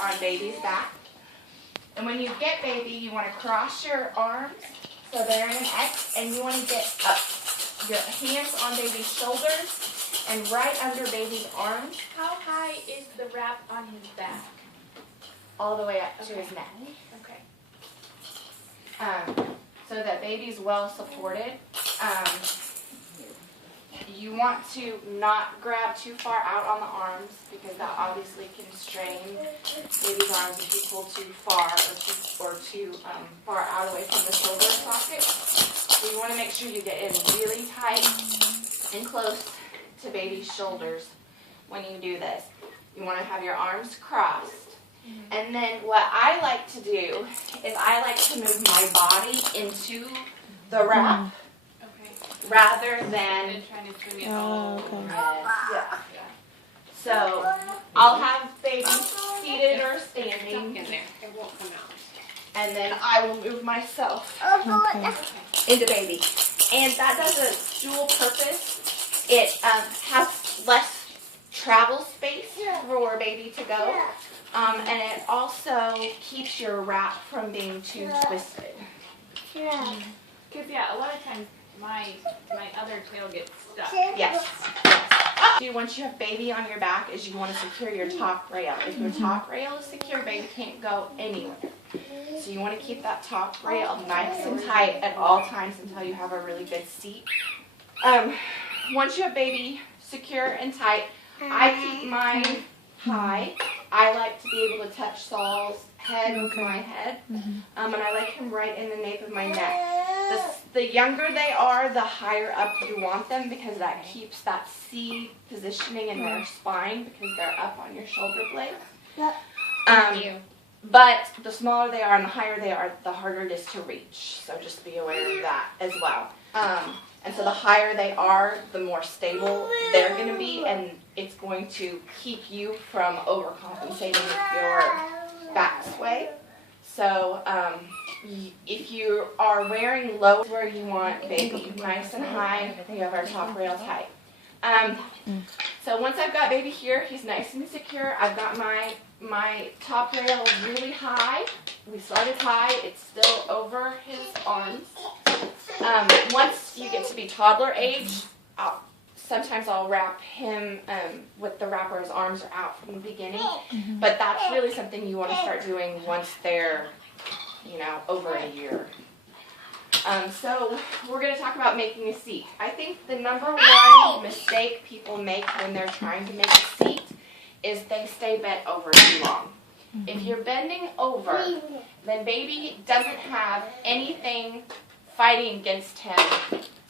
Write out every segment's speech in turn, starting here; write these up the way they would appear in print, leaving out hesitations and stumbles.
on baby's back. And when you get baby, you want to cross your arms so they're in an X, and you want to get up. Your hands on baby's shoulders and right under baby's arms. How high is the wrap on his back? All the way up to his neck. Okay. So that baby's well supported. You want to not grab too far out on the arms because that obviously can strain baby's arms if you pull too far or too far out away from the shoulder socket. So you want to make sure you get in really tight and close to baby's shoulders when you do this. You want to have your arms crossed. And then what I like to do is I like to move my body into the wrap. Rather than trying to swing it all. Yeah. So I'll have baby seated or standing, In there. It won't come out. and then I will move myself into baby. And that does a dual purpose. It has less travel space for baby to go, and it also keeps your wrap from being too twisted. Because a lot of times my other tail gets stuck. Yes. Once you have baby on your back is you want to secure your top rail. If your top rail is secure, baby can't go anywhere. So you want to keep that top rail nice and tight at all times until you have a really good seat. Once you have baby secure and tight, I keep mine high. I like to be able to touch Saul's head with my head, and I like him right in the nape of my neck. The younger they are, the higher up you want them because that keeps that C positioning in their spine because they're up on your shoulder blade. But the smaller they are and the higher they are, the harder it is to reach. So just be aware of that as well. And so the higher they are, the more stable they're going to be, and it's going to keep you from overcompensating with your back sway. So if you are wearing low, where you want baby nice and high, you have our top rail tight. So once I've got baby here, he's nice and secure. I've got my top rail really high. We started high. It's still over his arms. Once you get to be toddler age, sometimes I'll wrap him with the wrap where his arms are out from the beginning. But that's really something you want to start doing once they're, over a year. So we're going to talk about making a seat. I think the number one mistake people make when they're trying to make a seat is they stay bent over too long. If you're bending over, then baby doesn't have anything fighting against him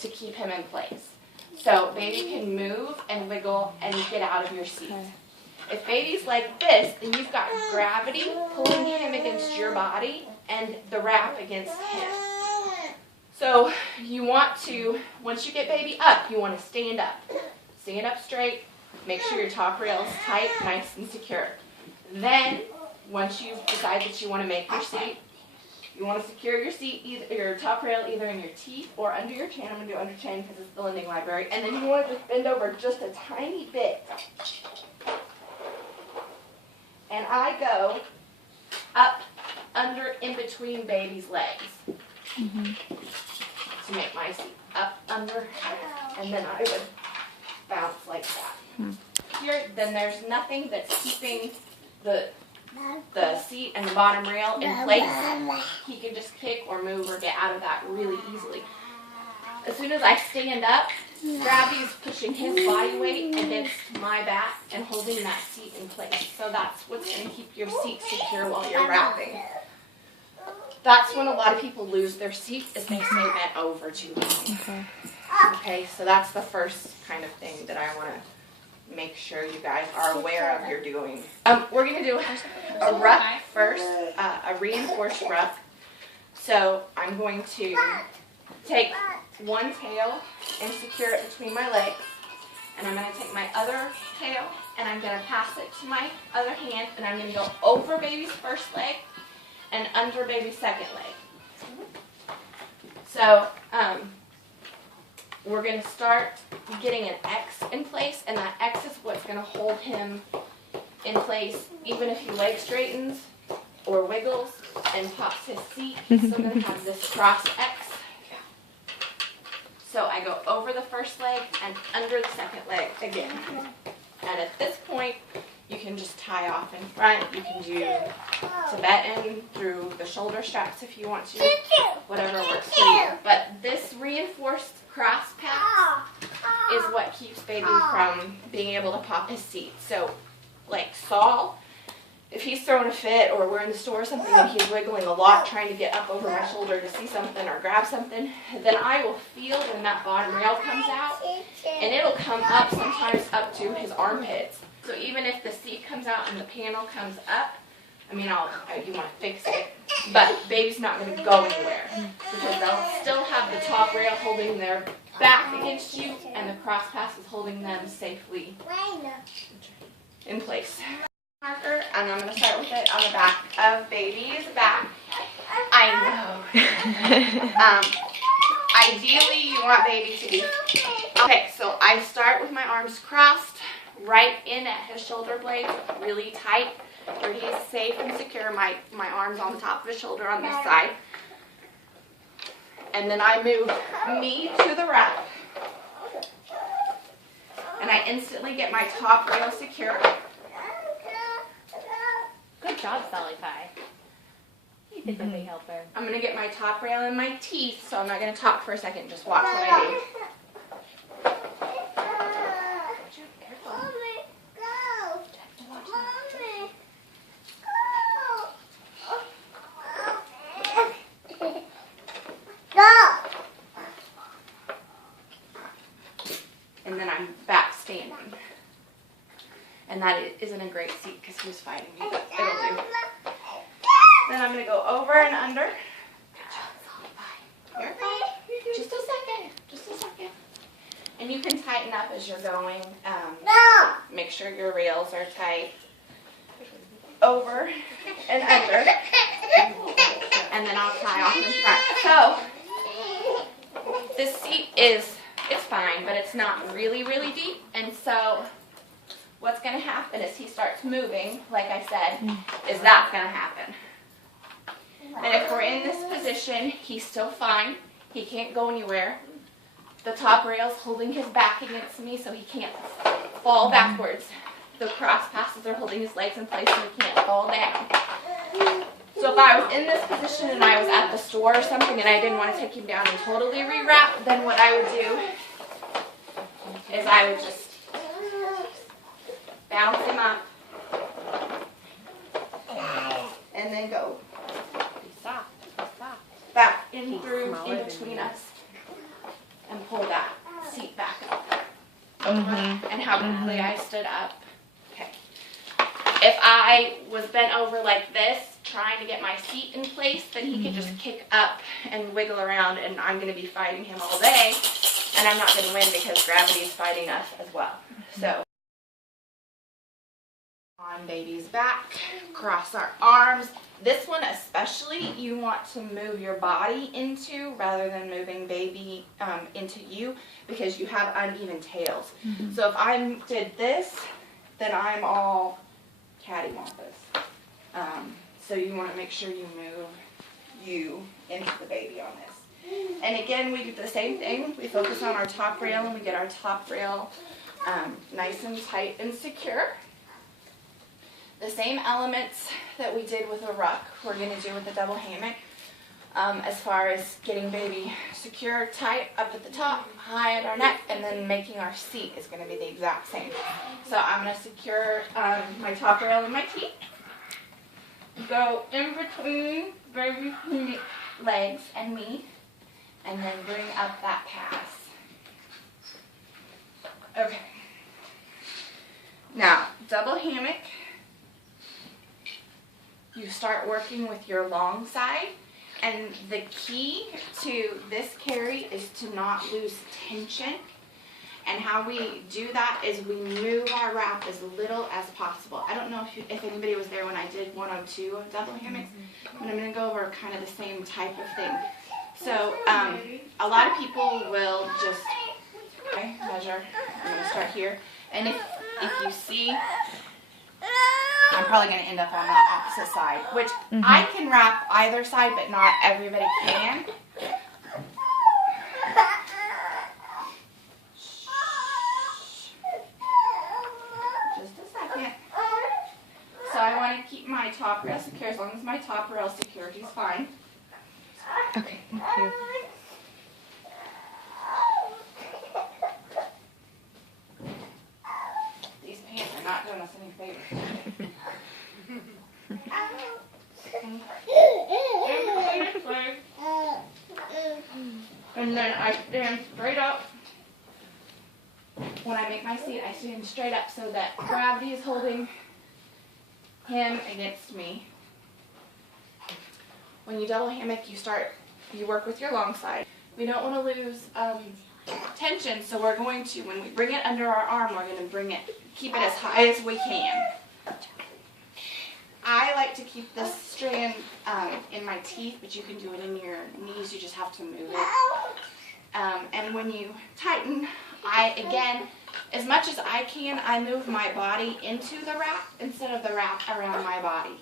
to keep him in place. So baby can move and wiggle and get out of your seat. If baby's like this, then you've got gravity pulling him against your body and the wrap against him. So you want to, once you get baby up, you want to stand up. Stand up straight. Make sure your top rail is tight, nice and secure. Then, once you decide that you want to make your seat, you want to secure your seat, your top rail either in your teeth or under your chin. I'm going to do under chin because it's the lending library. And then you want to just bend over just a tiny bit. And I go up, under, in between baby's legs to make my seat. Up, under, and then I would bounce like that. Here, then there's nothing that's keeping the seat and the bottom rail in place. He can just kick or move or get out of that really easily. As soon as I stand up, gravity is pushing his body weight against my back and holding that seat in place. So that's what's going to keep your seat secure while you're wrapping. That's when a lot of people lose their seat, is they stay bent over too long. Okay, so that's the first kind of thing that I want to make sure you guys are aware of you're doing. We're going to do a ruck first, a reinforced ruck. So I'm going to take one tail and secure it between my legs. And I'm going to take my other tail and I'm going to pass it to my other hand. And I'm going to go over baby's first leg and under baby's second leg. So we're going to start getting an X in place, and that X is what's going to hold him in place. Even if he leg straightens or wiggles and pops his seat, he's still going to have this cross X. So I go over the first leg and under the second leg again. And at this point, you can just tie off in front. You can do Tibetan through the shoulder straps if you want to, whatever works for you. But this reinforced cross pass is what keeps baby from being able to pop his seat. So like Saul, if he's throwing a fit or we're in the store or something and he's wiggling a lot trying to get up over my shoulder to see something or grab something, then I will feel when that bottom rail comes out, and it'll come up sometimes up to his armpits. So even if the seat comes out and the panel comes up, I mean, you want to fix it, but baby's not going to go anywhere because they'll still have the top rail holding their back against you and the cross pass is holding them safely in place. Marker, and I'm going to start with it on the back of baby's back. I know. Ideally, you want baby to be. Okay, so I start with my arms crossed, right in at his shoulder blades, really tight, where he's safe and secure. My arms on the top of his shoulder on this side. And then I move me to the rack. And I instantly get my top rail secure. Good job, Sally Pie. You did the big helper. I'm going to get my top rail in my teeth, so I'm not going to talk for a second. Just watch what I do. And then I'm back standing. And that isn't a great seat because he was fighting me, but it'll do. Then I'm going to go over and under. You're fine. Just a second. Just a second. And you can tighten up as you're going. Make sure your rails are tight. Over and under. And then I'll tie off in front. So, this seat it's fine, but it's not really, really deep. And so, what's going to happen is he starts moving, like I said, is that's going to happen. And if we're in this position, he's still fine. He can't go anywhere. The top rail's holding his back against me so he can't fall backwards. The cross passes are holding his legs in place so he can't fall down. So if I was in this position and I was at the store or something and I didn't want to take him down and totally rewrap, then what I would do is I would just bounce him up and then go back in through in between us and pull that seat back up. And how quickly I stood up. Okay. If I was bent over like this trying to get my seat in place, then he could just kick up and wiggle around and I'm going to be fighting him all day and I'm not going to win because gravity is fighting us as well. So on baby's back, cross our arms. This one especially you want to move your body into rather than moving baby into you because you have uneven tails. So if I did this, then I'm all cattywampus. So you want to make sure you move you into the baby on this. And again, we do the same thing. We focus on our top rail and we get our top rail nice and tight and secure. The same elements that we did with a ruck, we're going to do with the double hammock. As far as getting baby secure, tight up at the top, high at our neck, and then making our seat is going to be the exact same. So I'm going to secure my top rail and my teeth. Go in between baby's legs and me, and then bring up that pass. Okay. Now, double hammock. You start working with your long side, and the key to this carry is to not lose tension. And how we do that is we move our wrap as little as possible. I don't know if anybody was there when I did 102 of double hammocks, but I'm going to go over kind of the same type of thing. So a lot of people will just measure. I'm going to start here, and if you see I'm probably going to end up on the opposite side, which I can wrap either side, but not everybody can. Just a second. So I want to keep my top rail secure. As long as my top rail is secure, he's fine. Okay, thank you. These pants are not doing us any favors. And then I stand straight up. When I make my seat, I stand straight up so that gravity is holding him against me. When you double hammock, you work with your long side. We don't want to lose tension, so we're going to, when we bring it under our arm, we're going to keep it as high as we can. I like to keep this strand in my teeth, but you can do it in your knees. You just have to move it. And when you tighten, again, as much as I can, I move my body into the wrap instead of the wrap around my body.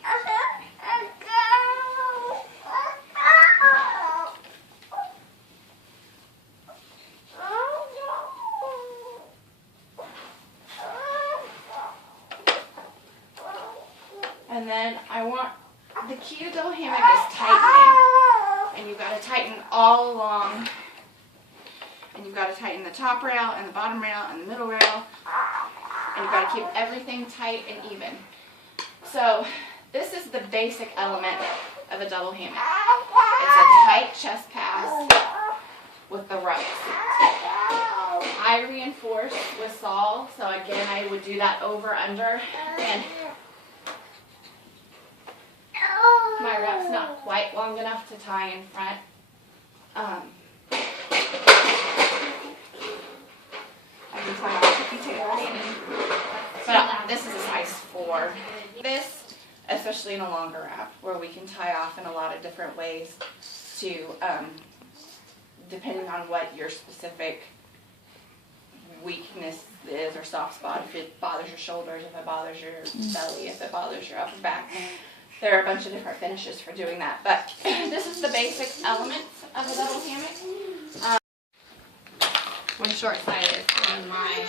And then I want, the key to double hammock is tightening. And you've got to tighten all along. And you've got to tighten the top rail and the bottom rail and the middle rail. And you've got to keep everything tight and even. So this is the basic element of a double hammock. It's a tight chest pass with the ropes. I reinforce with saw, so again I would do that over, under, and my wrap's not quite long enough to tie in front. I can tie off if you take it. But this is a size 4. This, especially in a longer wrap, where we can tie off in a lot of different ways to, depending on what your specific weakness is or soft spot. If it bothers your shoulders, if it bothers your belly, if it bothers your upper back. There are a bunch of different finishes for doing that. But this is the basic elements of a double hammock. My short side is on my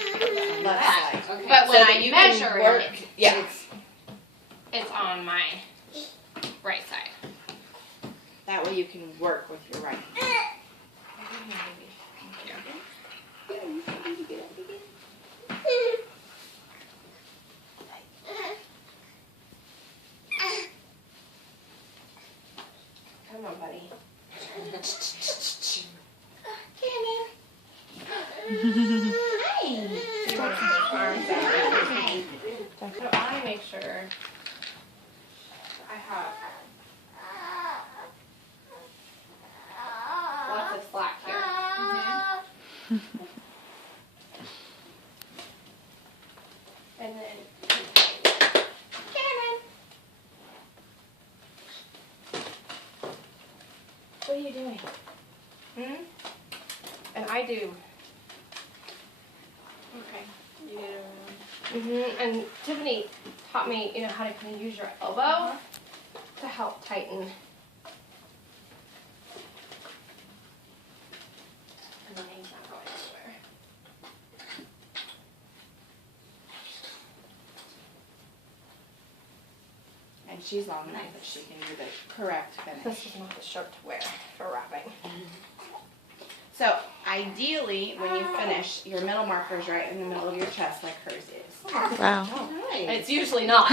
Left side. Okay. But when I measure it, yeah, it's on my right side. that way you can work with your right. Come on, buddy. Hi. So I make sure I have lots of slack here. And then Cannon. what are you doing? And I do. Okay. You and Tiffany taught me, how to kind of use your elbow to help tighten. And then he's not going anywhere. And she's long enough that she can do the correct finish. This is not the shirt to wear for wrapping. So ideally, when you finish, your middle marker's right in the middle of your chest like hers is. Wow. It's usually not.